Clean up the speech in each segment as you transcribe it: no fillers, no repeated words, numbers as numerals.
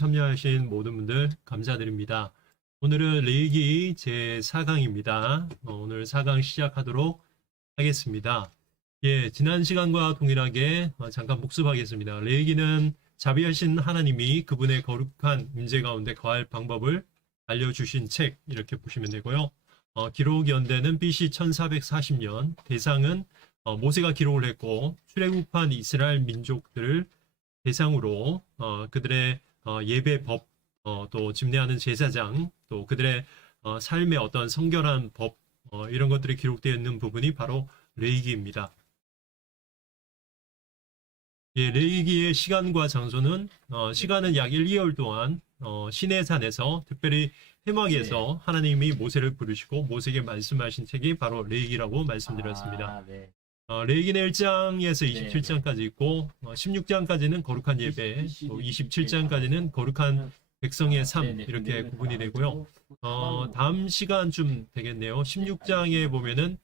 참여하신 모든 분들 감사드립니다. 오늘은 레위기 제4강입니다. 오늘 4강 시작하도록 하겠습니다. 예, 지난 시간과 동일하게 잠깐 복습하겠습니다. 레위기는 자비하신 하나님이 그분의 거룩한 임재 가운데 거할 방법을 알려주신 책, 이렇게 보시면 되고요. 기록 연대는 BC 1440년, 대상은 모세가 기록을 했고 출애굽한 이스라엘 민족들을 대상으로 그들의 예배법, 또 집례하는 제사장, 또 그들의 삶의 어떤 성결한 법, 이런 것들이 기록되어 있는 부분이 바로 레위기입니다. 예, 레위기의 시간과 장소는 시간은 약 1, 2월 동안 시내산에서, 특별히 회막에서 하나님이 모세를 부르시고 모세에게 말씀하신 책이 바로 레위기라고 말씀드렸습니다. 네. 레위기는 1장에서 27장까지 있고 16장까지는 거룩한 예배, 또 27장까지는 거룩한 백성의 삶, 이렇게 구분이 되고요. 다음 시간쯤 되겠네요. 16장에 보면은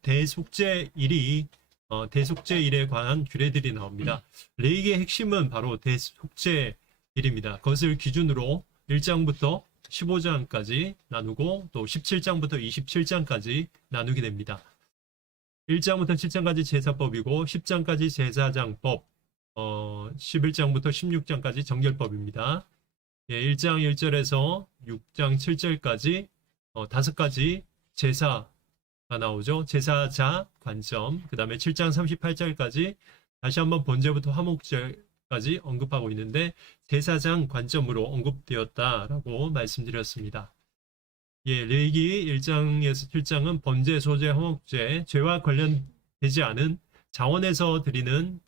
대속죄일에 관한 규례들이 나옵니다. 레위기의 핵심은 바로 대속죄일입니다. 그것을 기준으로 1장부터 15장까지 나누고 또 17장부터 27장까지 나누게 됩니다. 1장부터 7장까지 제사법이고 10장까지 제사장법, 11장부터 16장까지 정결법입니다. 예, 1장 1절에서 6장 7절까지 5가지 제사가 나오죠. 제사자 관점, 그 다음에 7장 38절까지 다시 한번 번제부터 화목제까지 언급하고 있는데 제사장 관점으로 언급되었다라고 말씀드렸습니다. 예, 레위기 1장에서 7장은 번제, 소제, 화목제, 죄와 관련되지 않은 자원에서 드리는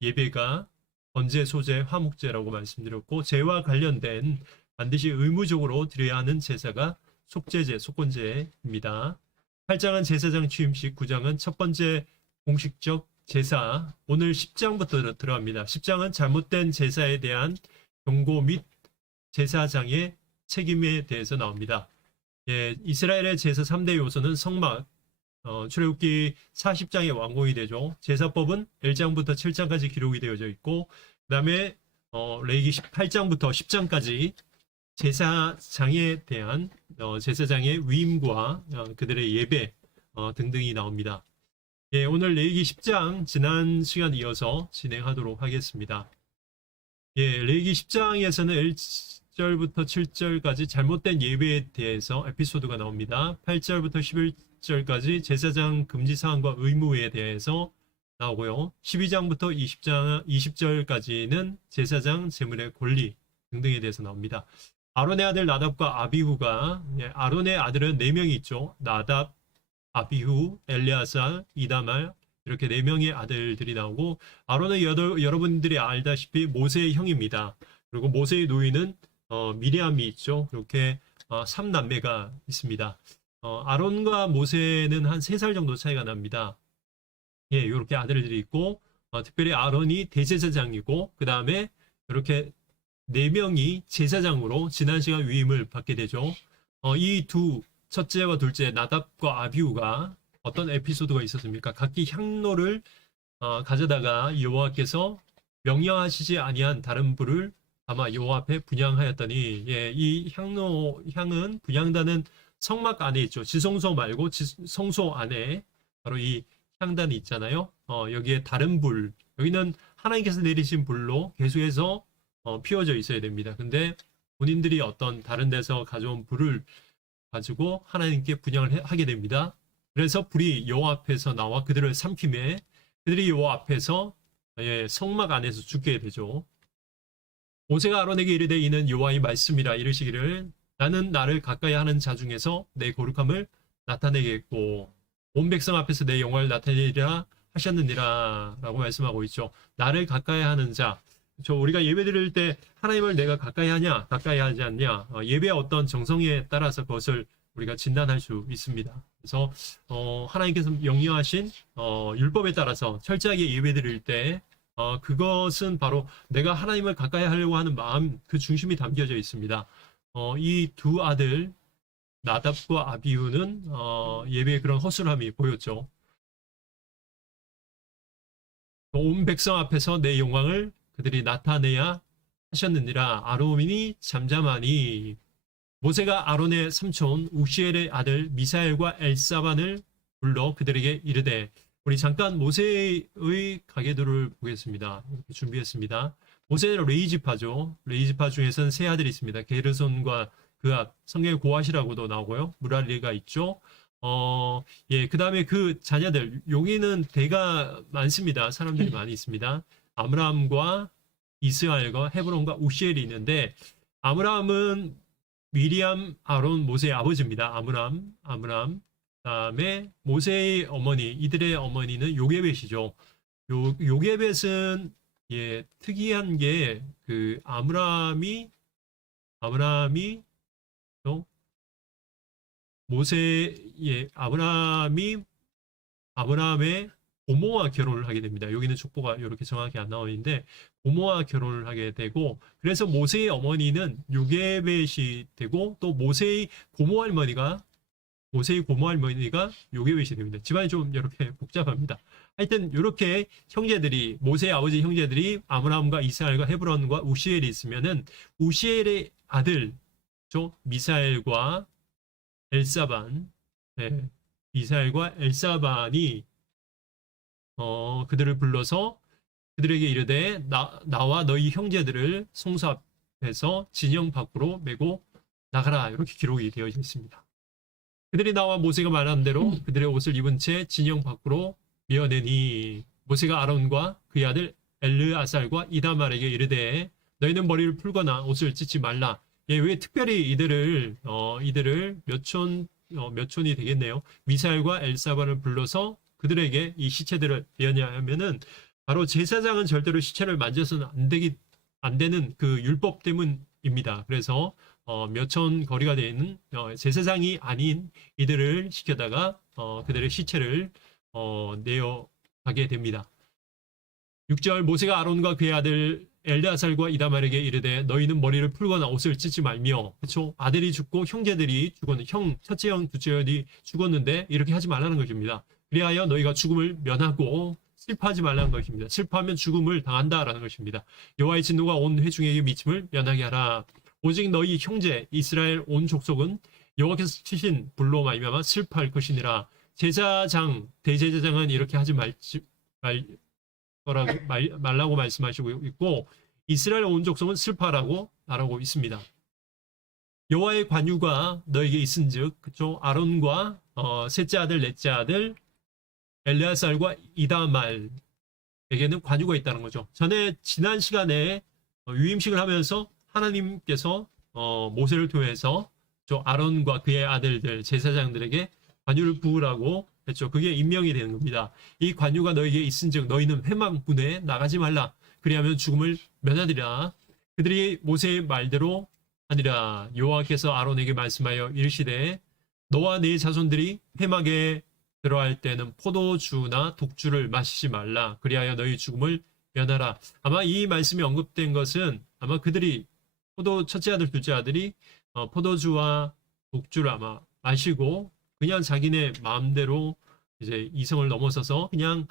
예배가 번제, 소제, 화목제라고 말씀드렸고, 죄와 관련된 반드시 의무적으로 드려야 하는 제사가 속죄제, 속건제입니다. 8장은 제사장 취임식, 9장은 첫 번째 공식적 제사, 오늘 10장부터 들어갑니다. 10장은 잘못된 제사에 대한 경고 및 제사장의 책임에 대해서 나옵니다. 예, 이스라엘의 제사 3대 요소는 성막, 출애굽기 40장에 완공이 되죠. 제사법은 1장부터 7장까지 기록이 되어져 있고, 그 다음에 레위기 18장부터 10장까지 제사장에 대한 제사장의 위임과 그들의 예배 등등이 나옵니다. 예, 오늘 레위기 10장 지난 시간 이어서 진행하도록 하겠습니다. 예, 레위기 10장에서는 1절부터 7절까지 잘못된 예배에 대해서 에피소드가 나옵니다. 8절부터 11절까지 제사장 금지사항과 의무에 대해서 나오고요. 12장부터 20절까지는 제사장 제물의 권리 등등에 대해서 나옵니다. 아론의 아들 나답과 아비후가, 아론의 아들은 4명이 있죠. 나답, 아비후, 엘레아살, 이다말, 이렇게 4명의 아들들이 나오고, 아론은 여러분들이 알다시피 모세의 형입니다. 그리고 모세의 노인은 미리암이 있죠. 그렇게 3남매가 있습니다. 아론과 모세는 한 3살 정도 차이가 납니다. 예, 이렇게 아들들이 있고, 특별히 아론이 대제사장이고, 그 다음에 이렇게 4명이 제사장으로 지난 시간 위임을 받게 되죠. 이 두, 첫째와 둘째, 나답과 아비후가 어떤 에피소드가 있었습니까? 각기 향로를 가져다가 여호와께서 명령하시지 아니한 다른 불을 아마 여호와 앞에 분향하였더니, 예, 이 향은 분향단은 성막 안에 있죠. 지성소 말고 성소 안에 바로 이 향단이 있잖아요. 여기에 다른 불, 여기는 하나님께서 내리신 불로 계속해서 피워져 있어야 됩니다. 근데 본인들이 어떤 다른 데서 가져온 불을 가지고 하나님께 분향을 하게 됩니다. 그래서 불이 여호와 앞에서 나와 그들을 삼킴에 그들이 여호와 앞에서, 예, 성막 안에서 죽게 되죠. 모세가 아론에게 이르되 이는 여호와의 말씀이라 이르시기를 나는 나를 가까이 하는 자 중에서 내 거룩함을 나타내겠고 온 백성 앞에서 내 영광을 나타내리라 하셨느니라 라고 말씀하고 있죠. 나를 가까이 하는 자, 우리가 예배 드릴 때 하나님을 내가 가까이 하냐 가까이 하지 않냐, 예배의 어떤 정성에 따라서 그것을 우리가 진단할 수 있습니다. 그래서 하나님께서 명령하신 율법에 따라서 철저하게 예배 드릴 때 그것은 바로 내가 하나님을 가까이 하려고 하는 마음, 그 중심이 담겨져 있습니다. 이 두 아들 나답과 아비후는 예배의 그런 허술함이 보였죠. 온 백성 앞에서 내 영광을 그들이 나타내야 하셨느니라. 아론이 잠잠하니 모세가 아론의 삼촌 우시엘의 아들 미사엘과 엘사반을 불러 그들에게 이르되, 우리 잠깐 모세의 가계도를 보겠습니다. 이렇게 준비했습니다. 모세는 레이지파죠. 레이지파 중에서는 세 아들이 있습니다. 게르손과 그압, 성경에 고앗이라고도 나오고요. 무랄리가 있죠. 예, 그 다음에 그 자녀들, 여기는 대가 많습니다. 사람들이 많이 있습니다. 아므람과 이스라엘과 헤브론과 우시엘이 있는데, 아므람은 미리암, 아론, 모세의 아버지입니다. 아므람. 그다음에 모세의 어머니, 이들의 어머니는 요게벳이죠. 요게벳은 예, 특이한 게 그 아므람이 또 모세의 아브라함의 고모와 결혼을 하게 됩니다. 여기는 족보가 이렇게 정확히 안 나와 있는데 고모와 결혼을 하게 되고, 그래서 모세의 어머니는 요게벳이 되고, 또 모세의 고모 할머니가 요게벳이 됩니다. 집안이 좀 이렇게 복잡합니다. 하여튼 이렇게 형제들이, 모세의 아버지 형제들이 아므람과 이스라엘과 헤브론과 우시엘이 있으면은 우시엘의 아들 미사엘과 엘사반, 네, 미사엘과 엘사반이 그들을 불러서 그들에게 이르되, 나와 너희 형제들을 성소 앞에서 진영 밖으로 메고 나가라. 이렇게 기록이 되어 있습니다. 그들이 나와 모세가 말한 대로 그들의 옷을 입은 채 진영 밖으로 메어내니, 모세가 아론과 그의 아들 엘르아살과 이다말에게 이르되, 너희는 머리를 풀거나 옷을 찢지 말라. 예, 왜 특별히 이들을 몇 촌이 되겠네요. 미사엘과 엘사반을 불러서 그들에게 이 시체들을 메었냐 하면은, 바로 제사장은 절대로 시체를 만져서는 안 되는 그 율법 때문입니다. 그래서 몇 천 거리가 되어 있는 제사장이 아닌 이들을 시켜다가 그들의 시체를 내어가게 됩니다. 6절, 모세가 아론과 그의 아들 엘드아살과 이다말에게 이르되, 너희는 머리를 풀거나 옷을 찢지 말며, 그렇죠? 아들이 죽고 형제들이 죽었는데, 첫째 형, 둘째 형이 죽었는데 이렇게 하지 말라는 것입니다. 그리하여 너희가 죽음을 면하고 슬퍼하지 말라는 것입니다. 슬퍼하면 죽음을 당한다라는 것입니다. 여호와의 진노가 온 회중에게 미침을 면하게 하라. 오직 너희 형제 이스라엘 온 족속은 여호와께서 치신 불로 말미암아 슬퍼할 것이니라. 대제사장은 이렇게 하지 말라고 말씀하시고 있고, 이스라엘 온 족속은 슬퍼하라고 말하고 있습니다. 여호와의 관유가 너에게 있은즉, 그쵸? 아론과 셋째 아들, 넷째 아들 엘르아살과 이다말에게는 관유가 있다는 거죠. 지난 시간에 유임식을 하면서 하나님께서 모세를 통해서 아론과 그의 아들들 제사장들에게 관유를 부으라고 했죠. 그게 임명이 되는 겁니다. 이 관유가 너에게 있은즉 너희는 회막문에 나가지 말라. 그리하면 죽음을 면하리라. 그들이 모세의 말대로 하니라. 여호와께서 아론에게 말씀하여 이르시되, 너와 네 자손들이 회막에 들어갈 때는 포도주나 독주를 마시지 말라. 그리하여 너희 죽음을 면하라. 아마 이 말씀이 언급된 것은, 아마 그들이 첫째 아들, 둘째 아들이 포도주와 독주를 아마 마시고 그냥 자기네 마음대로 이제 이성을 넘어서서 그냥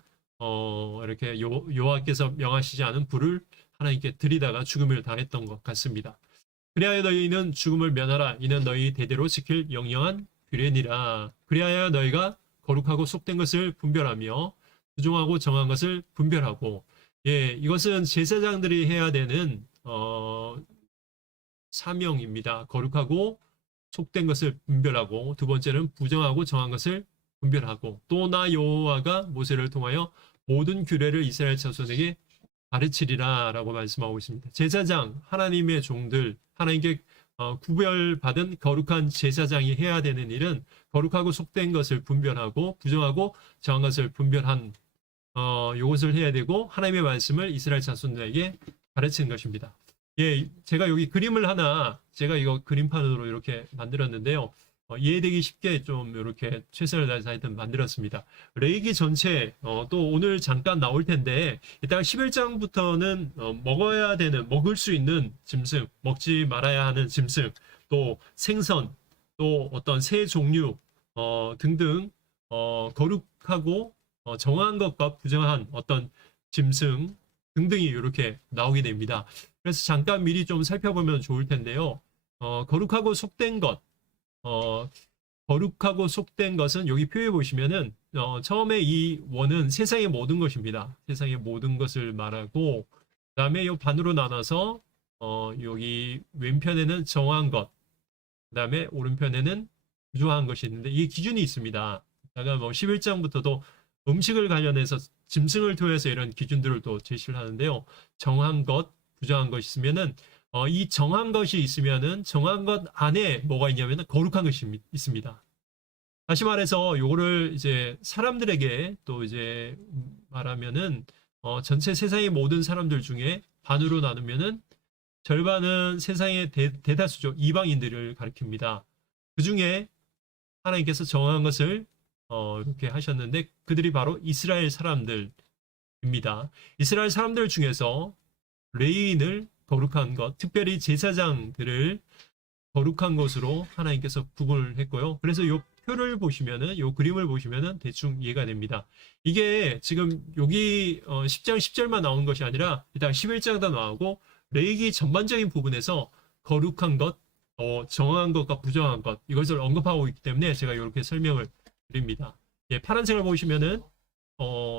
이렇게 여호와께서 명하시지 않은 불을 하나님께 드리다가 죽음을 당했던 것 같습니다. 그리하여 너희는 죽음을 면하라. 이는 너희 대대로 지킬 영영한 규례니라. 그리하여 너희가 거룩하고 속된 것을 분별하며 부정하고 정한 것을 분별하고. 예, 이것은 제사장들이 해야 되는 사명입니다. 거룩하고 속된 것을 분별하고, 두 번째는 부정하고 정한 것을 분별하고, 또 나 여호와가 모세를 통하여 모든 규례를 이스라엘 자손에게 가르치리라 라고 말씀하고 있습니다. 제사장, 하나님의 종들, 하나님께 구별받은 거룩한 제사장이 해야 되는 일은 거룩하고 속된 것을 분별하고 부정하고 정한 것을 분별한 이것을 해야 되고, 하나님의 말씀을 이스라엘 자손들에게 가르치는 것입니다. 예, 제가 여기 그림을 하나, 제가 이거 그림판으로 이렇게 만들었는데요. 이해되기 쉽게 좀 이렇게 최선을 다해서 하여튼 만들었습니다. 레위기 전체, 또 오늘 잠깐 나올 텐데, 이따가 11장부터는 먹을 수 있는 짐승, 먹지 말아야 하는 짐승, 또 생선, 또 어떤 새 종류, 등등, 거룩하고 정한 것과 부정한 어떤 짐승 등등이 이렇게 나오게 됩니다. 그래서 잠깐 미리 좀 살펴보면 좋을 텐데요. 거룩하고 속된 것, 거룩하고 속된 것은 여기 표에 보시면은 처음에 이 원은 세상의 모든 것입니다. 세상의 모든 것을 말하고 그다음에 이 반으로 나눠서 여기 왼편에는 정한 것, 그다음에 오른편에는 부정한 것이 있는데 이게 기준이 있습니다. 다가 뭐 11장부터도 음식을 관련해서 짐승을 통해서 이런 기준들을 또 제시를 하는데요. 정한 것, 부정한 것이 있으면은 이 정한 것이 있으면은 정한 것 안에 뭐가 있냐면은 거룩한 것이 있습니다. 다시 말해서 요거를 이제 사람들에게 또 이제 말하면은 전체 세상의 모든 사람들 중에 반으로 나누면은 절반은 세상의 대다수죠. 이방인들을 가리킵니다. 그 중에 하나님께서 정한 것을 이렇게 하셨는데 그들이 바로 이스라엘 사람들입니다. 이스라엘 사람들 중에서 레위인을 거룩한 것, 특별히 제사장들을 거룩한 것으로 하나님께서 구분을 했고요. 그래서 이 표를 보시면은, 이 그림을 보시면은 대충 이해가 됩니다. 이게 지금 여기 10장 10절만 나온 것이 아니라 일단 11장도 나오고 레위기 전반적인 부분에서 거룩한 것, 정한 것과 부정한 것 이것을 언급하고 있기 때문에 제가 이렇게 설명을 드립니다. 예, 파란색을 보시면은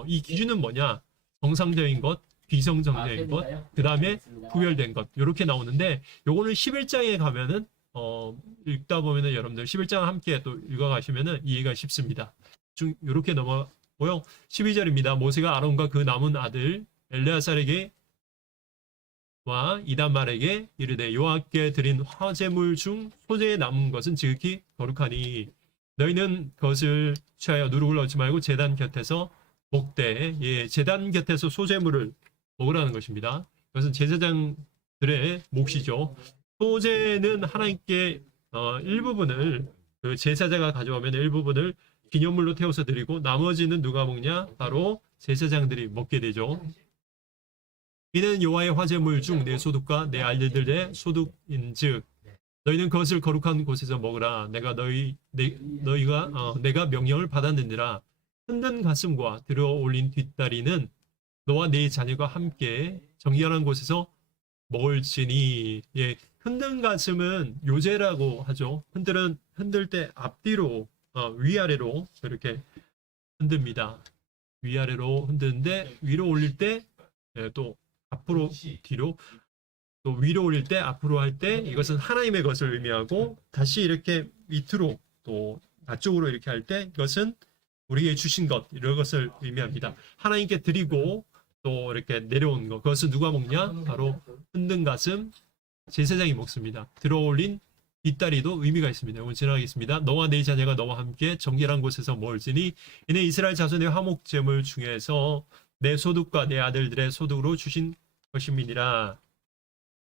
이 기준은 뭐냐? 정상적인 것, 비정상적인 것, 그 다음에 구별된 것 이렇게 나오는데 요거는 11장에 가면은 읽다 보면은 여러분들 11장 함께 또 읽어가시면은 이해가 쉽습니다. 좀 이렇게 넘어고요. 12절입니다. 모세가 아론과 그 남은 아들 엘레아살에게 와 이단말에게 이르되 여호와께 드린 화제물 중 소재에 남은 것은 지극히 거룩하니 너희는 그것을 취하여 누룩을 얻지 말고 제단 곁에서 먹되 예, 제단 곁에서 소재물을 먹으라는 것입니다. 그것은 제사장들의 몫이죠. 소재는 하나님께 일부분을 그 제사자가 가져오면 일부분을 기념물로 태워서 드리고 나머지는 누가 먹냐? 바로 제사장들이 먹게 되죠. 이는 여호와의 화제물 중 내 소득과 내 아들들의 소득인즉 너희는 그것을 거룩한 곳에서 먹으라. 내가 내가 명령을 받았느니라. 흔든 가슴과 들어 올린 뒷다리는 너와 네 자녀가 함께 정결한 곳에서 먹을지니. 예, 흔든 가슴은 요제라고 하죠. 흔들 때 앞뒤로 위아래로 이렇게 흔듭니다. 위아래로 흔드는데 위로 올릴 때 또 앞으로 뒤로 또 위로 올릴 때 앞으로 할 때 이것은 하나님의 것을 의미하고 다시 이렇게 밑으로 또 낮쪽으로 이렇게 할 때 이것은 우리에게 주신 것 이런 것을 의미합니다. 하나님께 드리고 또 이렇게 내려온 것 그것은 누가 먹냐? 바로 흔든 가슴 제사장이 먹습니다. 들어올린 뒷다리도 의미가 있습니다. 오늘 지나가겠습니다. 너와 네 자녀가 너와 함께 정결한 곳에서 먹을지니 이는 이스라엘 자손의 화목제물 중에서 내 소득과 내 아들들의 소득으로 주신 것임이니라.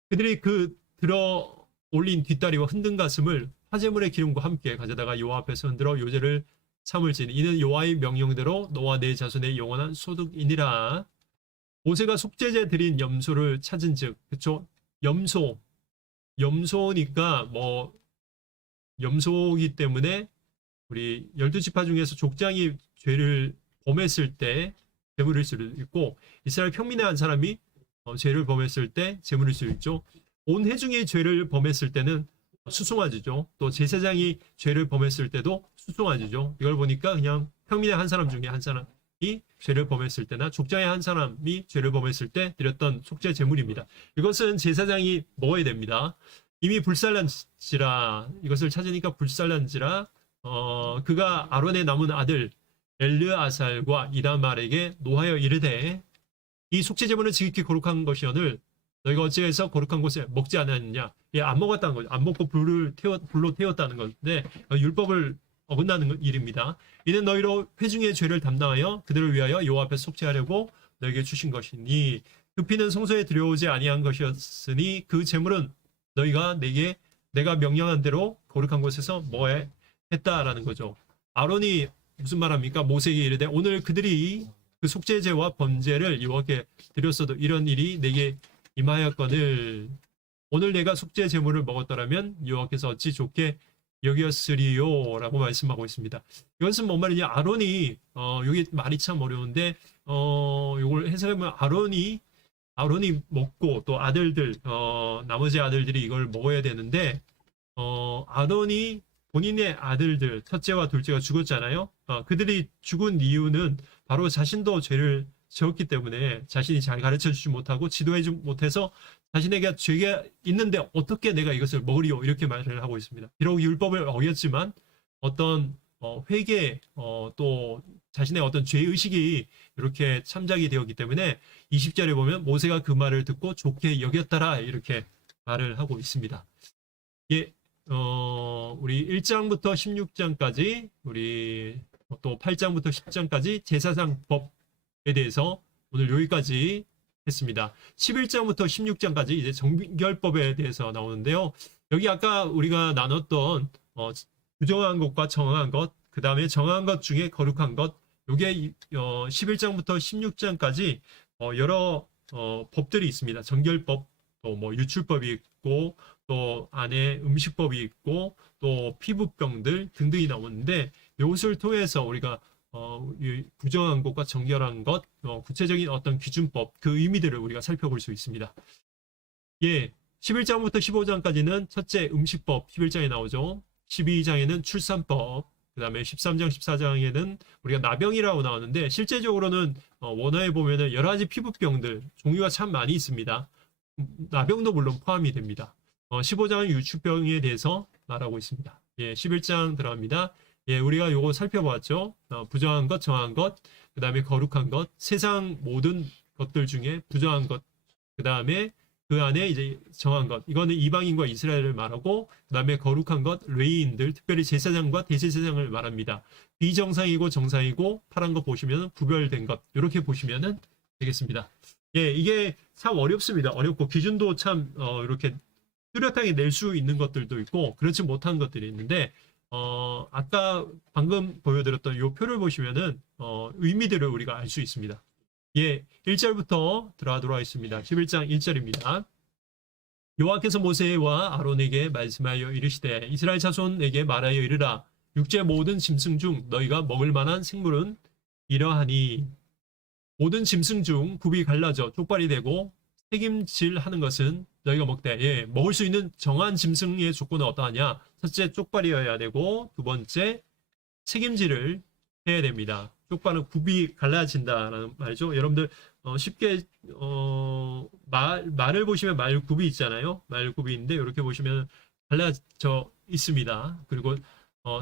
그들이 그 들어 올린 뒷다리와 흔든 가슴을 화제물의 기름과 함께 가져다가 여호와 앞에서 흔들어 요제를 삼을지니 이는 여호와의 명령대로 너와 내 자손의 영원한 소득이니라. 모세가 속죄제 드린 염소를 찾은즉 그쵸? 염소니까 뭐 염소이기 때문에 우리 12지파 중에서 족장이 죄를 범했을 때 제물일 수도 있고 이스라엘 평민의 한 사람이 죄를 범했을 때 제물일 수 있죠. 온 회중이 죄를 범했을 때는 수송아지죠. 또 제사장이 죄를 범했을 때도 수송아지죠. 이걸 보니까 그냥 평민의 한 사람 중에 한 사람이 죄를 범했을 때나 족장의 한 사람이 죄를 범했을 때 드렸던 속죄 제물입니다. 이것은 제사장이 먹어야 됩니다. 이미 불살난지라 이것을 찾으니까 불살난지라 그가 아론의 남은 아들 엘르아살과 이다말에게 노하여 이르되 이 속죄 제물은 지극히 거룩한 것이오늘 너희가 어찌해서 거룩한 곳에 먹지 않았느냐? 예, 안 먹었다는 거죠. 안 먹고 불로 태웠다는 건데 율법을 어긋나는 일입니다. 이는 너희로 회중의 죄를 담당하여 그들을 위하여 여호와 앞에 속죄하려고 너에게 주신 것이니 그 피는 성소에 들여오지 아니한 것이었으니 그 제물은 너희가 내가 명령한 대로 거룩한 곳에서 먹어야 했다라는 거죠. 아론이 무슨 말합니까? 모세에게 이르되 오늘 그들이 그 속죄제와 번제를 여호와께 드렸어도 이런 일이 내게 임하였거늘 오늘 내가 속죄 제물을 먹었더라면 여호와께서 어찌 좋게 여기었으리요 라고 말씀하고 있습니다. 이것은 뭔 말이냐? 아론이 여기 말이 참 어려운데 요걸 해석하면 아론이 먹고 또 아들들 나머지 아들들이 이걸 먹어야 되는데 아론이 본인의 아들들 첫째와 둘째가 죽었잖아요. 그들이 죽은 이유는 바로 자신도 죄를 지었기 때문에 자신이 잘 가르쳐 주지 못하고 지도해 주지 못해서 자신에게 죄가 있는데 어떻게 내가 이것을 먹으리요 이렇게 말을 하고 있습니다. 비록 율법을 어겼지만 어떤 회개 또 자신의 어떤 죄의식이 이렇게 참작이 되었기 때문에 20절에 보면 모세가 그 말을 듣고 좋게 여겼더라 이렇게 말을 하고 있습니다. 예, 우리 1장부터 16장까지 우리 또 8장부터 10장까지 제사장 법에 대해서 오늘 여기까지 했습니다. 11장부터 16장까지 이제 정결법에 대해서 나오는데요. 여기 아까 우리가 나눴던 부정한 것과 정한 것, 그 다음에 정한 것 중에 거룩한 것, 요게 11장부터 16장까지 여러 법들이 있습니다. 정결법, 또 뭐 유출법이 있고, 또 안에 음식법이 있고, 또 피부병들 등등이 나오는데 이것을 통해서 우리가 부정한 것과 정결한 것, 구체적인 어떤 기준법, 그 의미들을 우리가 살펴볼 수 있습니다. 예, 11장부터 15장까지는 첫째 음식법 11장에 나오죠. 12장에는 출산법, 그 다음에 13장, 14장에는 우리가 나병이라고 나오는데 실제적으로는 원어에 보면은 여러 가지 피부병들 종류가 참 많이 있습니다. 나병도 물론 포함이 됩니다. 15장은 유추병에 대해서 말하고 있습니다. 예, 11장 들어갑니다. 예, 우리가 요거 살펴보았죠. 부정한 것, 정한 것, 그 다음에 거룩한 것, 세상 모든 것들 중에 부정한 것, 그 다음에 그 안에 이제 정한 것, 이거는 이방인과 이스라엘을 말하고, 그 다음에 거룩한 것, 레위인들, 특별히 제사장과 대제사장을 말합니다. 비정상이고 정상이고 파란 거 보시면 구별된 것, 이렇게 보시면 되겠습니다. 예, 이게 참 어렵습니다. 어렵고 기준도 참 이렇게 뚜렷하게 낼 수 있는 것들도 있고 그렇지 못한 것들이 있는데 아까 방금 보여드렸던 이 표를 보시면은 의미들을 우리가 알 수 있습니다. 예, 1절부터 들어가도록 하겠습니다. 11장 1절입니다. 여호와께서 모세와 아론에게 말씀하여 이르시되 이스라엘 자손에게 말하여 이르라 육지의 모든 짐승 중 너희가 먹을 만한 생물은 이러하니 모든 짐승 중 굽이 갈라져 쪽발이 되고 책임질하는 것은 너희가 먹되 예, 먹을 수 있는 정한 짐승의 조건은 어떠하냐? 첫째 쪽발이어야 되고 두 번째 책임질을 해야 됩니다. 쪽발은 굽이 갈라진다라는 말이죠. 여러분들 쉽게 말을 보시면 말굽이 있잖아요. 말굽이 있는데 이렇게 보시면 갈라져 있습니다. 그리고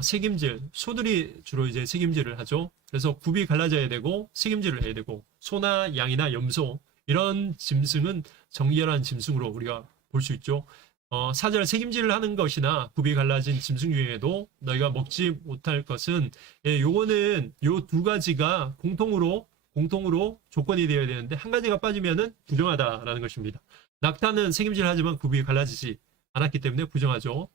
책임질, 소들이 주로 이제 책임질을 하죠. 그래서 굽이 갈라져야 되고 책임질을 해야 되고 소나 양이나 염소 이런 짐승은 정결한 짐승으로 우리가 볼 수 있죠. 사절 책임질을 하는 것이나 굽이 갈라진 짐승 중에도 너희가 먹지 못할 것은 예, 요거는 요 두 가지가 공통으로 조건이 되어야 되는데 한 가지가 빠지면은 부정하다라는 것입니다. 낙타는 책임질을 하지만 굽이 갈라지지 않았기 때문에 부정하죠.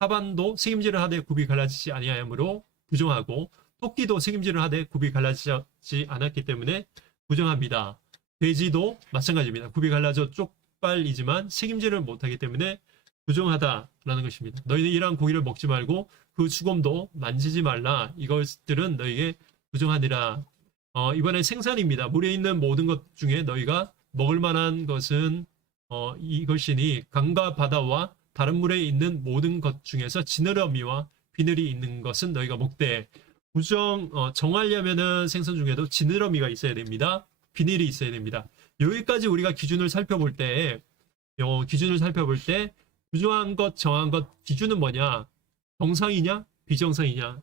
하반도 책임질을 하되 굽이 갈라지지 아니하므로 부정하고 토끼도 책임질을 하되 굽이 갈라지지 않았기 때문에 부정합니다. 돼지도 마찬가지입니다. 굽이 갈라져 쪽발이지만 책임질을 못하기 때문에 부정하다라는 것입니다. 너희는 이러한 고기를 먹지 말고 그 수검도 만지지 말라. 이것들은 너희에게 부정하니라. 이번엔 생선입니다. 물에 있는 모든 것 중에 너희가 먹을 만한 것은 이것이니 강과 바다와 다른 물에 있는 모든 것 중에서 지느러미와 비늘이 있는 것은 너희가 먹되 정하려면은 생선 중에도 지느러미가 있어야 됩니다. 비늘이 있어야 됩니다. 여기까지 우리가 기준을 살펴볼 때 부정한 것, 정한 것 기준은 뭐냐? 정상이냐? 비정상이냐?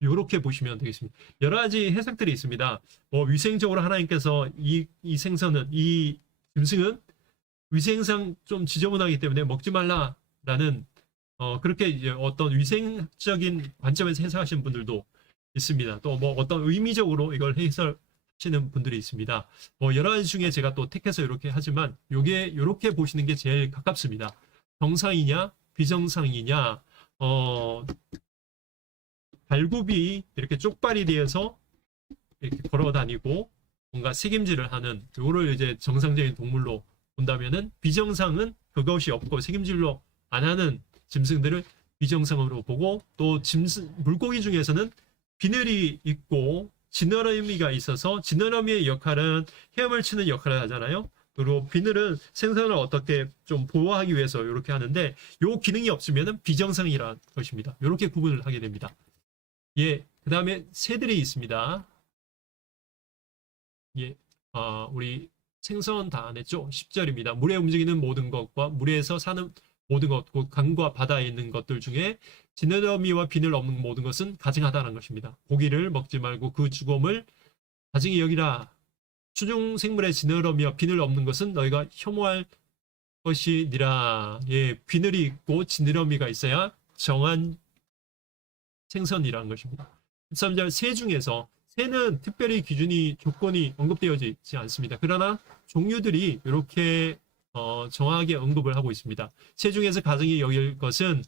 이렇게 보시면 되겠습니다. 여러 가지 해석들이 있습니다. 위생적으로 하나님께서 이 생선은, 이 짐승은 위생상 좀 지저분하기 때문에 먹지 말라라는 그렇게 이제 어떤 위생적인 관점에서 해석하시는 분들도 있습니다. 또 어떤 의미적으로 이걸 해석하시는 분들이 있습니다. 여러 가지 중에 제가 또 택해서 이렇게 하지만 요게 이렇게 보시는 게 제일 가깝습니다. 정상이냐 비정상이냐 발굽이 이렇게 쪽발이 되어서 이렇게 걸어 다니고 뭔가 책임질을 하는 요거를 이제 정상적인 동물로 본다면은 비정상은 그것이 없고 책임질로 안 하는 짐승들을 비정상으로 보고 또 물고기 중에서는 비늘이 있고 지느러미가 있어서 지느러미의 역할은 헤엄을 치는 역할을 하잖아요. 그리고 비늘은 생선을 어떻게 좀 보호하기 위해서 이렇게 하는데 요 기능이 없으면 비정상이라는 것입니다. 이렇게 구분을 하게 됩니다. 예, 그 다음에 새들이 있습니다. 예, 우리 생선 다 안 했죠? 10절입니다. 물에 움직이는 모든 것과 물에서 사는 모든 것, 곧 강과 바다에 있는 것들 중에 지느러미와 비늘 없는 모든 것은 가증하다는 것입니다. 고기를 먹지 말고 그 죽음을 가증히 여기라. 수중 생물의 지느러미와 비늘 없는 것은 너희가 혐오할 것이니라. 예, 비늘이 있고 지느러미가 있어야 정한 생선이라는 것입니다. 13절 새 중에서 새는 특별히 기준이 조건이 언급되어져 있지 않습니다. 그러나 종류들이 이렇게 정확하게 언급을 하고 있습니다. 새 중에서 가증히 여길 것은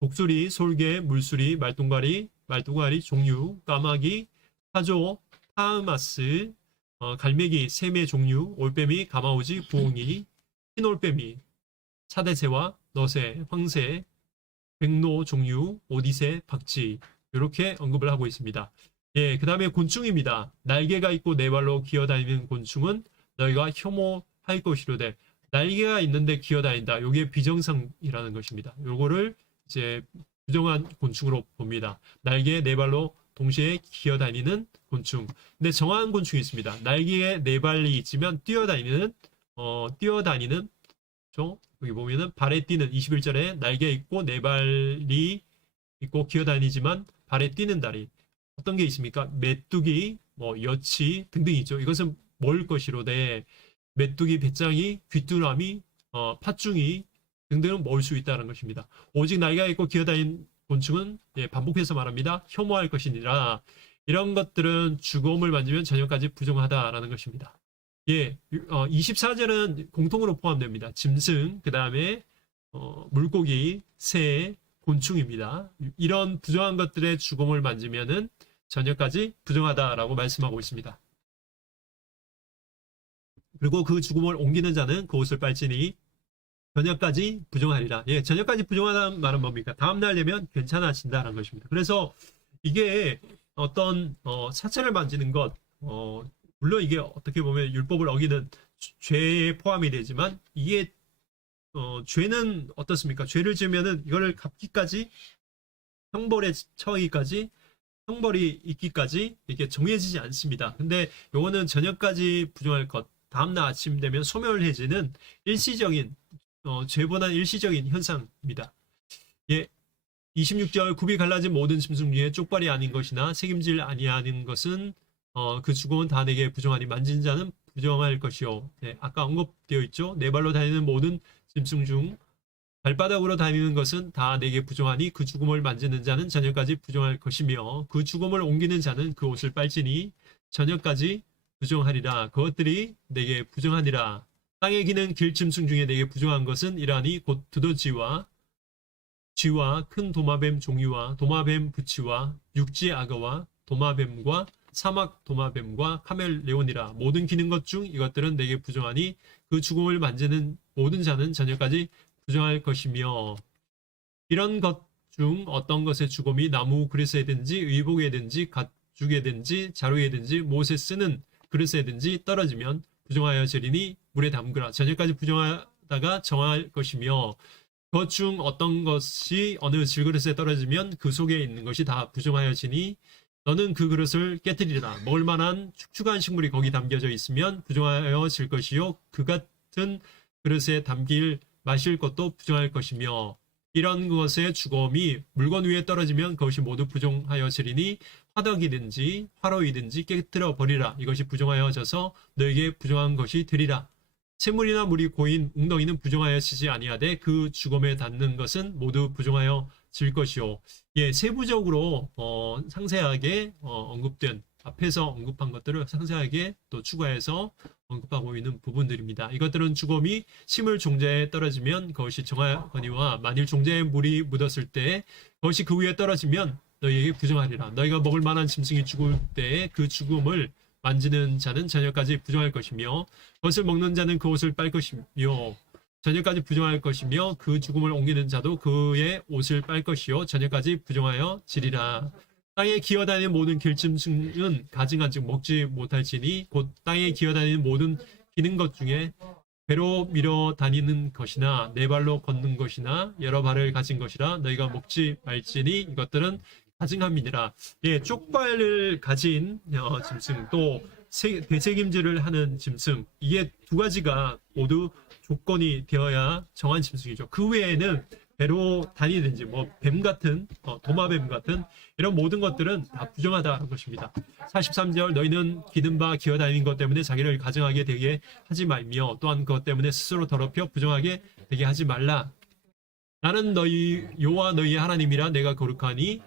독수리, 솔개, 물수리, 말똥가리, 종류, 까마귀, 타조, 파흐마스, 갈매기, 샘의 종류, 올빼미, 가마오지, 부엉이, 흰올빼미, 사대새와 너새, 황새, 백로 종류, 오디새, 박쥐 이렇게 언급을 하고 있습니다. 예, 그 다음에 곤충입니다. 날개가 있고 네 발로 기어다니는 곤충은 너희가 혐오할 것이로되 날개가 있는데 기어다닌다. 이게 비정상이라는 것입니다. 요거를 이제 부정한 곤충으로 봅니다. 날개 네 발로 동시에 기어다니는 곤충. 근데 정확한 곤충이 있습니다. 날개에 네 발이 있으면 뛰어다니는 여기 보면은 발에 뛰는 21절에 날개 있고 네 발이 있고 기어다니지만 발에 뛰는 다리. 어떤 게 있습니까? 메뚜기, 여치 등등이 있죠. 이것은 먹을 것이로되 메뚜기, 배짱이, 귀뚜라미, 팥중이 등등은 먹을 수 있다는 것입니다. 오직 날개가 있고 기어다니는 곤충은 반복해서 말합니다. 혐오할 것이니라. 이런 것들은 죽음을 만지면 저녁까지 부정하다라는 것입니다. 예, 24절은 공통으로 포함됩니다. 짐승, 그 다음에 물고기, 새, 곤충입니다. 이런 부정한 것들의 죽음을 만지면은 저녁까지 부정하다라고 말씀하고 있습니다. 그리고 그 죽음을 옮기는 자는 그 옷을 빨지니 저녁까지 부정하리라. 예, 저녁까지 부정하다는 말은 뭡니까? 다음날 되면 괜찮아진다는 것입니다. 그래서 이게 어떤 사체를 만지는 것, 물론 이게 어떻게 보면 율법을 어기는 죄에 포함이 되지만 이게 죄는 어떻습니까? 죄를 지으면은 이거를 갚기까지 형벌에 처하기까지 형벌이 있기까지 이게 정해지지 않습니다. 근데 요거는 저녁까지 부정할 것, 다음날 아침 되면 소멸해지는 일시적인 죄보다 일시적인 현상입니다. 예, 26절 굽이 갈라진 모든 짐승 중에 쪽발이 아닌 것이나 책임질 아니하는 것은 그 죽음은 다 내게 부정하니 만진 자는 부정할 것이요. 네, 아까 언급되어 있죠. 네 발로 다니는 모든 짐승 중 발바닥으로 다니는 것은 다 내게 부정하니 그 죽음을 만지는 자는 저녁까지 부정할 것이며 그 죽음을 옮기는 자는 그 옷을 빨지니 저녁까지 부정하리라. 그것들이 내게 부정하니라. 땅에 기는 길짐승 중에 내게 부정한 것은 이러하니 곧 두더지와 쥐와 큰 도마뱀 종류와 도마뱀 부치와 육지 악어와 도마뱀과 사막 도마뱀과 카멜레온이라. 모든 기는 것 중 이것들은 내게 부정하니 그 죽음을 만지는 모든 자는 저녁까지 부정할 것이며 이런 것 중 어떤 것의 죽음이 나무 그릇에든지 의복에든지 가죽에든지 자루에든지 못에 쓰는 그릇에든지 떨어지면 부정하여 지리니 물에 담그라. 저녁까지 부정하다가 정할 것이며 것 중 어떤 것이 어느 질그릇에 떨어지면 그 속에 있는 것이 다 부정하여지니 너는 그 그릇을 깨뜨리라. 먹을 만한 축축한 식물이 거기 담겨져 있으면 부정하여질 것이요 그 같은 그릇에 담길 마실 것도 부정할 것이며 이런 것의 죽음이 물건 위에 떨어지면 그것이 모두 부정하여지리니 화덕이든지 화로이든지 깨뜨려 버리라. 이것이 부정하여져서 너에게 부정한 것이 되리라. 샘물이나 물이 고인 웅덩이는 부정하여지지 아니하되 그 죽음에 닿는 것은 모두 부정하여질 것이요. 예, 세부적으로 상세하게 언급된 앞에서 언급한 것들을 상세하게 또 추가해서 언급하고 있는 부분들입니다. 이것들은 죽음이 식물 종자에 떨어지면 그것이 정하거니와 만일 종자에 물이 묻었을 때 그것이 그 위에 떨어지면 너희에게 부정하리라. 너희가 먹을 만한 짐승이 죽을 때에 그 죽음을 만지는 자는 저녁까지 부정할 것이며 그것을 먹는 자는 그 옷을 빨 것이며 저녁까지 부정할 것이며 그 죽음을 옮기는 자도 그의 옷을 빨 것이요 저녁까지 부정하여 지리라. 땅에 기어다니는 모든 길짐승은 가증한 즉 먹지 못할지니 곧 땅에 기어다니는 모든 기는 것 중에 배로 밀어 다니는 것이나 네 발로 걷는 것이나 여러 발을 가진 것이라 너희가 먹지 말지니 이것들은 가증함이니라. 예, 쪽발을 가진 짐승 또 되새김질을 하는 짐승, 이게 두 가지가 모두 조건이 되어야 정한 짐승이죠. 그 외에는 배로 다니든지 뭐 뱀 같은 도마뱀 같은 이런 모든 것들은 다 부정하다는 것입니다. 43절 너희는 기는 바 기어다니는 것 때문에 자기를 가증하게 되게 하지 말며 또한 그것 때문에 스스로 더럽혀 부정하게 되게 하지 말라. 나는 너희 여호와 너희의 하나님이라 내가 거룩하니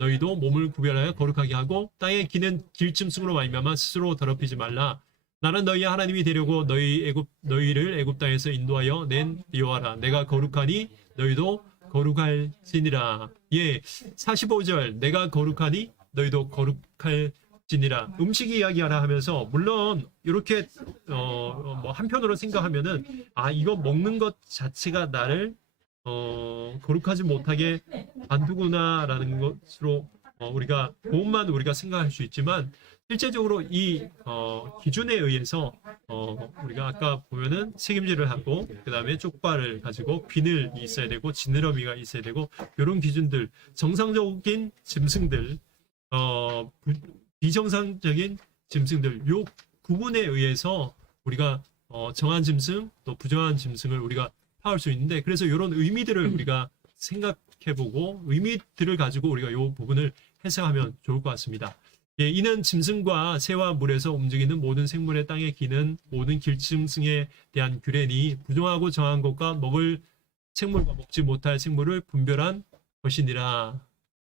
너희도 몸을 구별하여 거룩하게 하고 땅에 기는 길짐승으로 말미암아 스스로 더럽히지 말라. 나는 너희 하나님이 되려고 너희를 애굽 땅에서 인도하여 낸 여호와라. 내가 거룩하니 너희도 거룩할지니라. 예, 45절 내가 거룩하니 너희도 거룩할지니라. 음식 이야기하라 하면서 물론 이렇게 뭐 한편으로 생각하면은 이거 먹는 것 자체가 나를 거룩하지 못하게 만두구나라는 것으로 우리가 그것만 우리가 생각할 수 있지만 실제적으로 이 기준에 의해서 우리가 아까 보면은 책임질을 하고 그 다음에 쪽발을 가지고 비늘이 있어야 되고 지느러미가 있어야 되고 이런 기준들, 정상적인 짐승들, 비정상적인 짐승들, 요 구분에 의해서 우리가 정한 짐승 또 부정한 짐승을 우리가 파할 수 있는데, 그래서 이런 의미들을 우리가 생각해보고 의미들을 가지고 우리가 이 부분을 해석하면 좋을 것 같습니다. 예, 이는 짐승과 새와 물에서 움직이는 모든 생물의 땅에 기는 모든 길짐승에 대한 규례니 부정하고 정한 것과 먹을 생물과 먹지 못할 생물을 분별한 것이니라.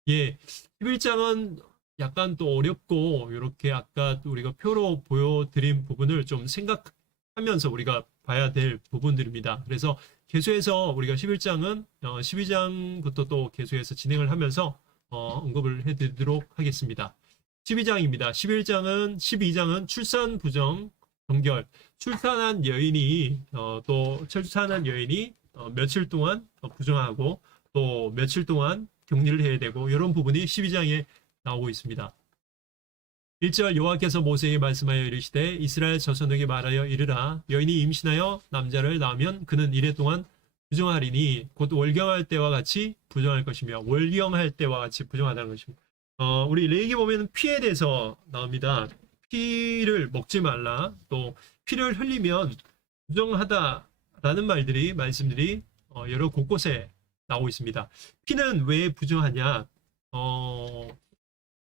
예, 11장은 약간 또 어렵고 이렇게 아까 우리가 표로 보여드린 부분을 좀 생각하면서 우리가 봐야 될 부분들입니다. 그래서 계속해서 우리가 11장은 12장부터 또 계속해서 진행을 하면서 언급을 해드리도록 하겠습니다. 12장입니다. 12장은 출산 부정 정결. 출산한 여인이 며칠 동안 부정하고 또 며칠 동안 격리를 해야 되고 이런 부분이 12장에 나오고 있습니다. 1절 여호와께서 모세에게 말씀하여 이르시되 이스라엘 자손에게 말하여 이르라. 여인이 임신하여 남자를 낳으면 그는 이래 동안 부정하리니 곧 월경할 때와 같이 부정할 것이며, 월경할 때와 같이 부정하다는 것입니다. 우리 레위기 보면 피에 대해서 나옵니다. 피를 먹지 말라, 또 피를 흘리면 부정하다라는 말씀들이 여러 곳곳에 나오고 있습니다. 피는 왜 부정하냐?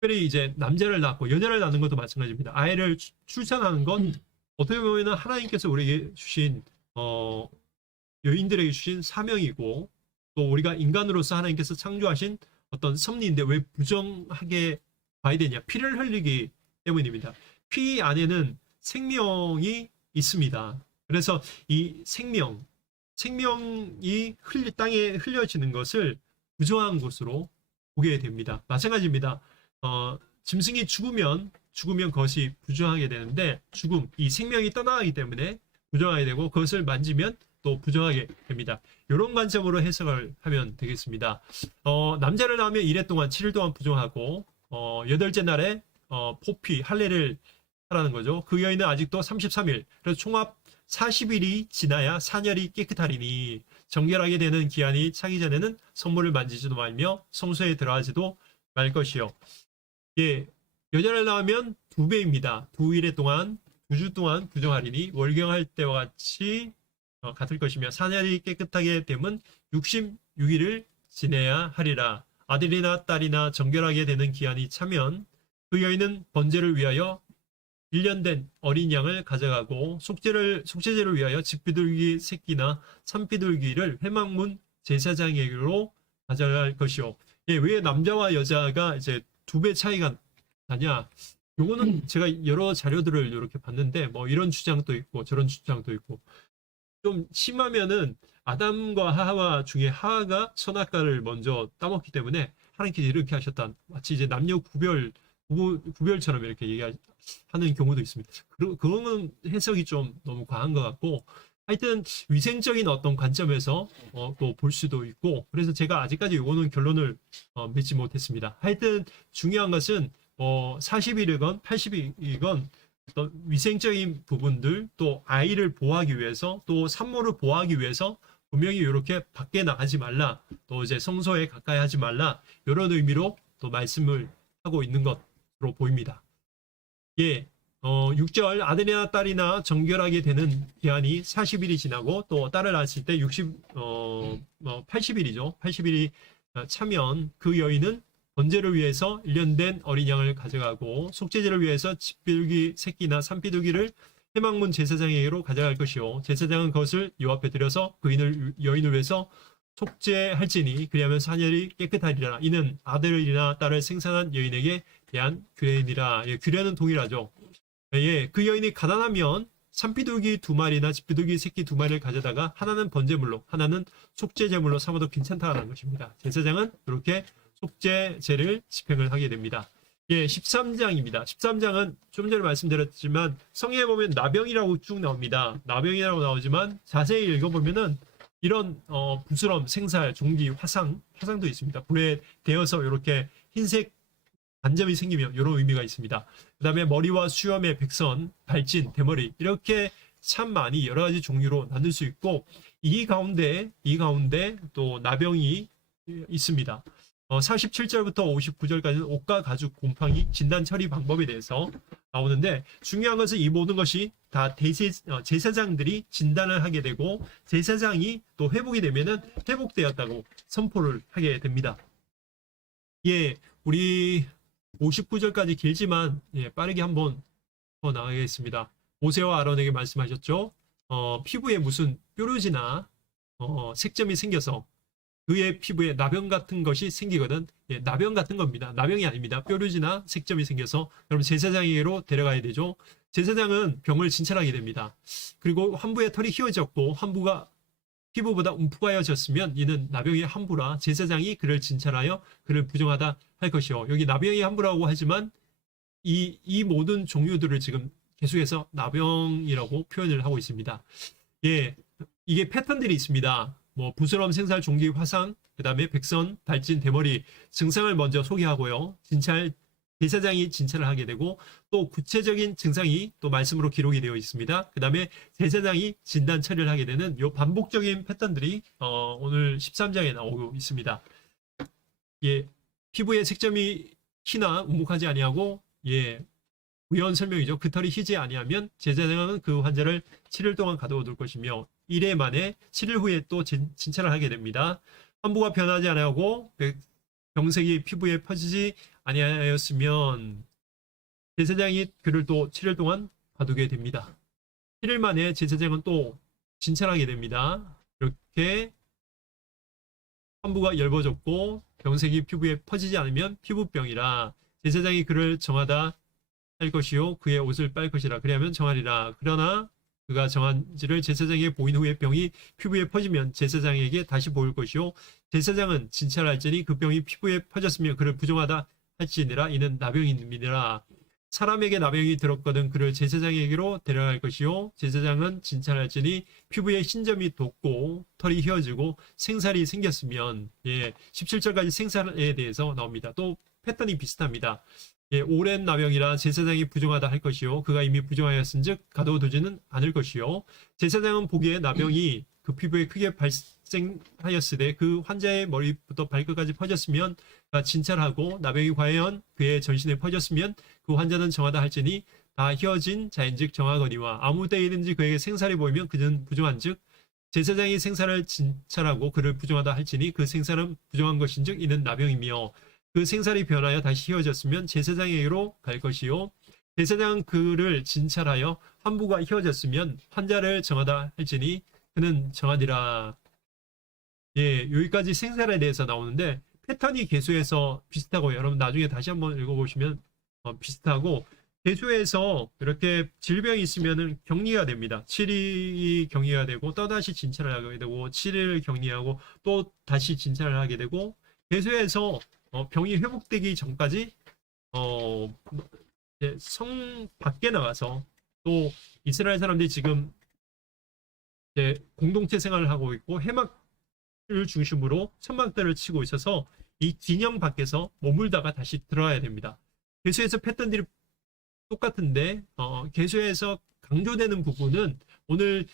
특별히 이제 남자를 낳고 여자를 낳는 것도 마찬가지입니다. 아이를 출산하는 건 어떻게 보면 하나님께서 우리에게 주신 여인들에게 주신 사명이고, 또 우리가 인간으로서 하나님께서 창조하신 어떤 섭리인데 왜 부정하게 봐야 되냐? 피를 흘리기 때문입니다. 피 안에는 생명이 있습니다. 그래서 이 생명이 땅에 흘려지는 것을 부정한 것으로 보게 됩니다. 마찬가지입니다. 짐승이 죽으면 그것이 부정하게 되는데, 이 생명이 떠나가기 때문에 부정하게 되고, 그것을 만지면 또 부정하게 됩니다. 이런 관점으로 해석을 하면 되겠습니다. 남자를 낳으면 1회 동안 7일 동안 부정하고, 8째 날에 포피 할례를 하라는 거죠. 그 여인은 아직도 33일, 그래서 총합 40일이 지나야 사녀리 깨끗하리니 정결하게 되는 기한이 차기 전에는 성물을 만지지도 말며 성소에 들어가지도 말 것이요. 예, 여자를 낳으면 2배입니다. 2주 동안 부정하리니 월경할 때와 같이 같을 것이며, 사녀리 깨끗하게 되면 66일을 지내야 하리라. 아들이나 딸이나 정결하게 되는 기한이 차면 그 여인은 번제를 위하여 1년 된 어린 양을 가져가고 속죄제를 위하여 집비둘기 새끼나 산비둘기를 회막문 제사장에게로 가져갈 것이요. 예, 왜 남자와 여자가 이제 2배 차이가 나냐? 요거는 제가 여러 자료들을 이렇게 봤는데 뭐 이런 주장도 있고 저런 주장도 있고, 좀 심하면은 아담과 하와 중에 하와가 선악과를 먼저 따먹기 때문에 하나님께서 이렇게 하셨다, 마치 이제 남녀 구별처럼 이렇게 얘기하는 경우도 있습니다. 그거는 해석이 좀 너무 과한 것 같고, 하여튼 위생적인 어떤 관점에서 또 볼 수도 있고, 그래서 제가 아직까지 이거는 결론을 맺지 못했습니다. 하여튼 중요한 것은 40일이건 80일이건 어떤 위생적인 부분들, 또 아이를 보호하기 위해서, 또 산모를 보호하기 위해서 분명히 이렇게 밖에 나가지 말라, 또 이제 성소에 가까이 하지 말라, 이런 의미로 또 말씀을 하고 있는 것으로 보입니다. 예, 6절 아들이나 딸이나 정결하게 되는 기한이 40일이 지나고 또 딸을 낳았을 때 80일이죠. 80일이 차면 그 여인은 번제를 위해서 1년 된 어린 양을 가져가고 속죄제를 위해서 집비둘기 새끼나 산비둘기를 회막문 제사장에게로 가져갈 것이요 제사장은 그것을 요 앞에 들여서 그 여인을 위해서 속죄할지니 그리하면 사녀리 깨끗하리라. 이는 아들이나 딸을 생산한 여인에게 대한 규례니라. 예, 규례는 동일하죠. 예, 그 여인이 가난하면 산비둘기 2마리나 집비둘기 새끼 2마리를 가져다가 하나는 번제물로 하나는 속죄제물로 삼아도 괜찮다는 것입니다. 제사장은 이렇게 속죄제를 집행을 하게 됩니다. 예, 13장입니다. 13장은 좀 전에 말씀드렸지만 성경에 보면 나병이라고 쭉 나옵니다. 나병이라고 나오지만 자세히 읽어보면은 이런 부스럼, 생살, 종기, 화상도 있습니다. 불에 데어서 이렇게 흰색 반점이 생기면 이런 의미가 있습니다. 그 다음에 머리와 수염의 백선, 발진, 대머리 이렇게 참 많이 여러 가지 종류로 나눌 수 있고 이 가운데 또 나병이 있습니다. 47절부터 59절까지는 옷과 가죽, 곰팡이, 진단 처리 방법에 대해서 나오는데 중요한 것은 이 모든 것이 다 제사장들이 진단을 하게 되고 제사장이 또 회복이 되면은 회복되었다고 선포를 하게 됩니다. 예, 우리 59절까지 길지만 예, 빠르게 한번 더 나가겠습니다. 모세와 아론에게 말씀하셨죠. 피부에 무슨 뾰루지나 색점이 생겨서 그의 피부에 나병 같은 것이 생기거든. 예, 나병 같은 겁니다. 나병이 아닙니다. 뾰루지나 색점이 생겨서 그럼 제사장에게로 데려가야 되죠. 제사장은 병을 진찰하게 됩니다. 그리고 환부의 털이 휘어졌고 환부가 피부보다 움푹하여졌으면 이는 나병의 함부라 제사장이 그를 진찰하여 그를 부정하다 할 것이요. 여기 나병의 함부라고 하지만 이 모든 종류들을 지금 계속해서 나병이라고 표현을 하고 있습니다. 예, 이게 패턴들이 있습니다. 뭐 부스럼, 생살, 종기, 화상, 그 다음에 백선, 발진, 대머리 증상을 먼저 소개하고요. 제사장이 진찰을 하게 되고 또 구체적인 증상이 또 말씀으로 기록이 되어 있습니다. 그 다음에 제사장이 진단 처리를 하게 되는 요 반복적인 패턴들이 오늘 13장에 나오고 있습니다. 예, 피부에 색점이 희나 우묵하지 아니하고 예, 우연 설명이죠. 그 털이 희지 아니하면 제사장은 그 환자를 7일 동안 가두어 둘 것이며 1회 만에 7일 후에 또 진찰을 하게 됩니다. 환부가 변하지 아니하고 병색이 피부에 퍼지지 아니하였으면 제사장이 그를 또 7일 동안 가두게 됩니다. 7일 만에 제사장은 또 진찰하게 됩니다. 이렇게 환부가 엷어졌고 병색이 피부에 퍼지지 않으면 피부병이라 제사장이 그를 정하다 할 것이요 그의 옷을 빨 것이라 그리하면 정하리라. 그러나 그가 정한지를 제사장에게 보인 후에 병이 피부에 퍼지면 제사장에게 다시 보일 것이요 제사장은 진찰할지니 그 병이 피부에 퍼졌으면 그를 부정하다 할지니라. 이는 나병임이니라. 사람에게 나병이 들었거든 그를 제사장에게로 데려갈 것이요 제사장은 진찰할지니 피부에 흰점이 돋고 털이 휘어지고 생살이 생겼으면 예, 17절까지 생살에 대해서 나옵니다. 또 패턴이 비슷합니다. 예, 오랜 나병이라 제사장이 부정하다 할 것이요 그가 이미 부정하였은즉 가둬두지는 않을 것이요 제사장은 보기에 나병이 그 피부에 크게 발생하였으되 그 환자의 머리부터 발끝까지 퍼졌으면 진찰하고 나병이 과연 그의 전신에 퍼졌으면 그 환자는 정하다 할지니 다 휘어진 자인즉 정하거니와 아무 때이든지 그에게 생살이 보이면 그는 부정한즉 제사장이 생살을 진찰하고 그를 부정하다 할지니 그 생살은 부정한 것인즉 이는 나병이며 그 생살이 변하여 다시 휘어졌으면 제사장에게로 갈 것이요 제사장은 그를 진찰하여 환부가 휘어졌으면 환자를 정하다 할지니 그는 정하리라. 예, 여기까지 생살에 대해서 나오는데 패턴이 계수해서 비슷하고 여러분 나중에 다시 한번 읽어보시면 비슷하고 계수해서 이렇게 질병이 있으면은 격리가 됩니다. 7일이 격리가 되고 또다시 진찰을 하게 되고 7일 격리하고 또 다시 진찰을 하게 되고 계수해서 병이 회복되기 전까지 성 밖에 나가서 또 이스라엘 사람들이 지금 이제 공동체 생활을 하고 있고 해막을 중심으로 천막들을 치고 있어서 이 진영 밖에서 머물다가 다시 들어와야 됩니다. 계속해서 패턴들이 똑같은데 계수에서 강조되는 부분은 오늘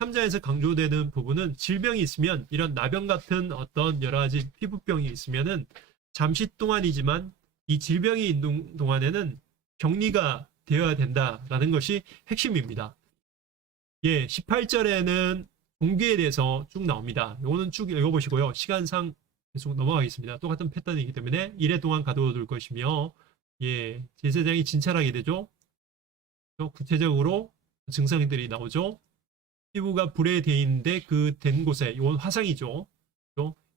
13자에서 강조되는 부분은 질병이 있으면 이런 나병 같은 어떤 여러 가지 피부병이 있으면은 잠시 동안이지만 이 질병이 있는 동안에는 격리가 되어야 된다라는 것이 핵심입니다. 예, 18절에는 공기에 대해서 쭉 나옵니다. 이거는 쭉 읽어보시고요. 시간상 계속 넘어가겠습니다. 똑같은 패턴이기 때문에 1회 동안 가둬둘 것이며, 예, 제사장이 진찰하게 되죠. 구체적으로 증상들이 나오죠. 피부가 불에 돼 있는데 그 된 곳에 이건 화상이죠.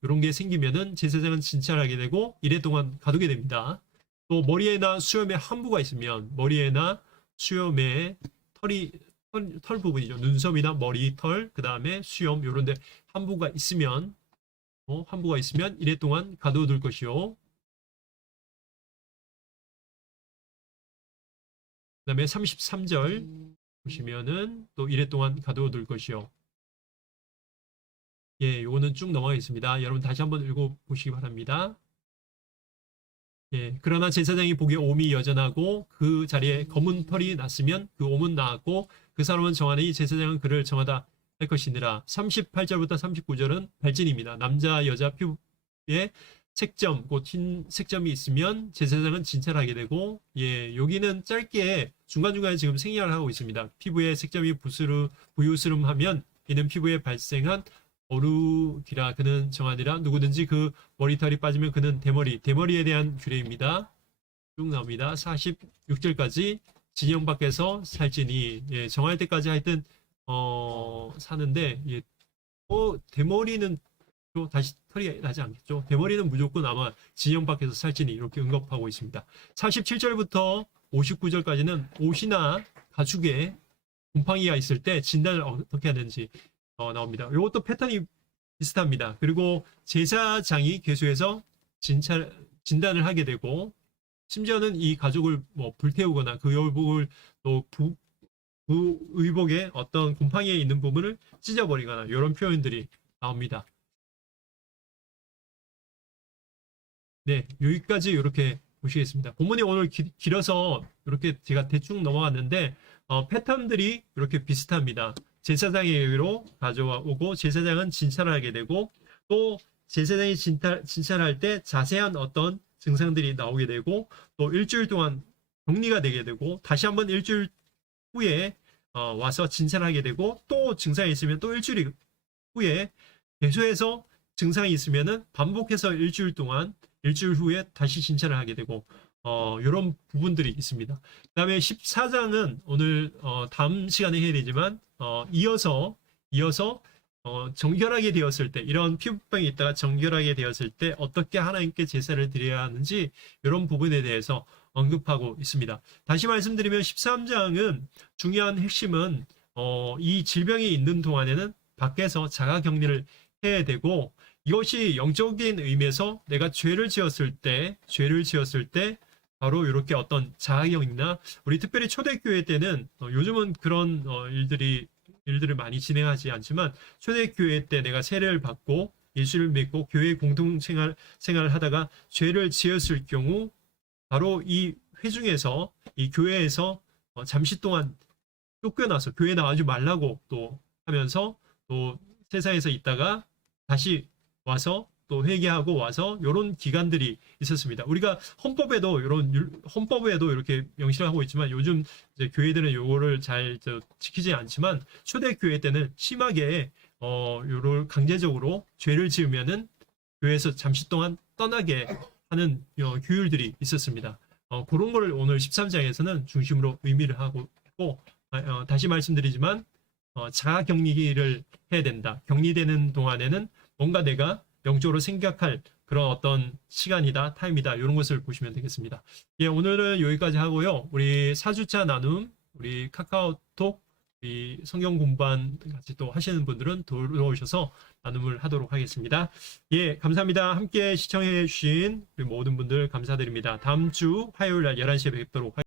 이런 게 생기면은 제사장은 진찰하게 되고 1회 동안 가두게 됩니다. 또 머리에나 수염에 함부가 있으면 머리에나 수염에 털 부분이죠. 눈썹이나 머리 털, 그 다음에 수염 요런 데 함부가 있으면 1회 동안 가둬둘 것이요. 그 다음에 33절 보시면은 또 1회 동안 가둬둘 것이요. 예, 요거는 쭉 넘어가겠습니다. 여러분 다시 한번 읽어보시기 바랍니다. 예, 그러나 제사장이 보기에 옴이 여전하고 그 자리에 검은 털이 났으면 그 옴은 나았고 그 사람은 정하니 제사장은 그를 정하다 할 것이니라. 38절부터 39절은 발진입니다. 남자 여자 피부에 색점, 곧 흰 색점이 있으면 제사장은 진찰하게 되고, 예, 여기는 짧게 중간중간에 지금 생략을 하고 있습니다. 피부에 색점이 부유스름하면 이는 피부에 발생한 어루기라 그는 정하니라. 누구든지 그 머리털이 빠지면 그는 대머리에 대한 규례입니다. 쭉 나옵니다. 46절까지 진영 밖에서 살지니, 예, 정할 때까지 하여튼 사는데, 예, 대머리는 또 다시 털이 나지 않겠죠. 대머리는 무조건 아마 진영 밖에서 살지니 이렇게 언급하고 있습니다. 47절부터 59절까지는 옷이나 가죽에 곰팡이가 있을 때 진단을 어떻게 하는지 나옵니다. 이것도 패턴이 비슷합니다. 그리고 제사장이 계수해서 진단을 하게 되고, 심지어는 이 가죽을 뭐 불태우거나 그 의복을 또 그 의복에 어떤 곰팡이에 있는 부분을 찢어버리거나 이런 표현들이 나옵니다. 네, 여기까지 이렇게 보시겠습니다. 본문이 오늘 길어서 이렇게 제가 대충 넘어갔는데 패턴들이 이렇게 비슷합니다. 제사장에게로 가져오고 제사장은 진찰을 하게 되고, 또 제사장이 진찰할 때 자세한 어떤 증상들이 나오게 되고, 또 일주일 동안 격리가 되게 되고, 다시 한번 일주일 후에 와서 진찰하게 되고, 또 증상이 있으면 또 일주일 후에 계속해서 증상이 있으면은 반복해서 일주일 후에 다시 진찰을 하게 되고, 이런 부분들이 있습니다. 그 다음에 14장은 오늘 다음 시간에 해야 되지만 이어서 정결하게 되었을 때, 이런 피부병이 있다가 정결하게 되었을 때 어떻게 하나님께 제사를 드려야 하는지 이런 부분에 대해서 언급하고 있습니다. 다시 말씀드리면 13장은 중요한 핵심은 이 질병이 있는 동안에는 밖에서 자가격리를 해야 되고, 이것이 영적인 의미에서 내가 죄를 지었을 때 바로 이렇게 어떤 자가격리나, 우리 특별히 초대교회 때는 요즘은 그런 일들을 많이 진행하지 않지만, 초대교회 때 내가 세례를 받고 예수를 믿고 교회 공동생활을 하다가 죄를 지었을 경우 바로 이 회중에서, 이 교회에서 잠시 동안 쫓겨나서 교회 나가지 말라고 또 하면서 또 세상에서 있다가 다시 와서 또 회개하고 와서 이런 기간들이 있었습니다. 우리가 헌법에도 이렇게 명시를 하고 있지만, 요즘 이제 교회들은 요거를 잘 지키지 않지만, 초대교회 때는 심하게 요를 강제적으로 죄를 지으면은 교회에서 잠시 동안 떠나게 하는 규율들이 있었습니다. 그런 걸 오늘 13장에서는 중심으로 의미를 하고 있고, 다시 말씀드리지만 자가격리를 해야 된다. 격리되는 동안에는 뭔가 내가 영적으로 생각할 그런 어떤 시간이다, 타임이다, 이런 것을 보시면 되겠습니다. 예, 오늘은 여기까지 하고요. 우리 4주차 나눔, 우리 카카오톡, 우리 성경 공부반 같이 또 하시는 분들은 들어오셔서 나눔을 하도록 하겠습니다. 예, 감사합니다. 함께 시청해 주신 우리 모든 분들 감사드립니다. 다음 주 화요일 날 11시에 뵙도록 하겠습니다.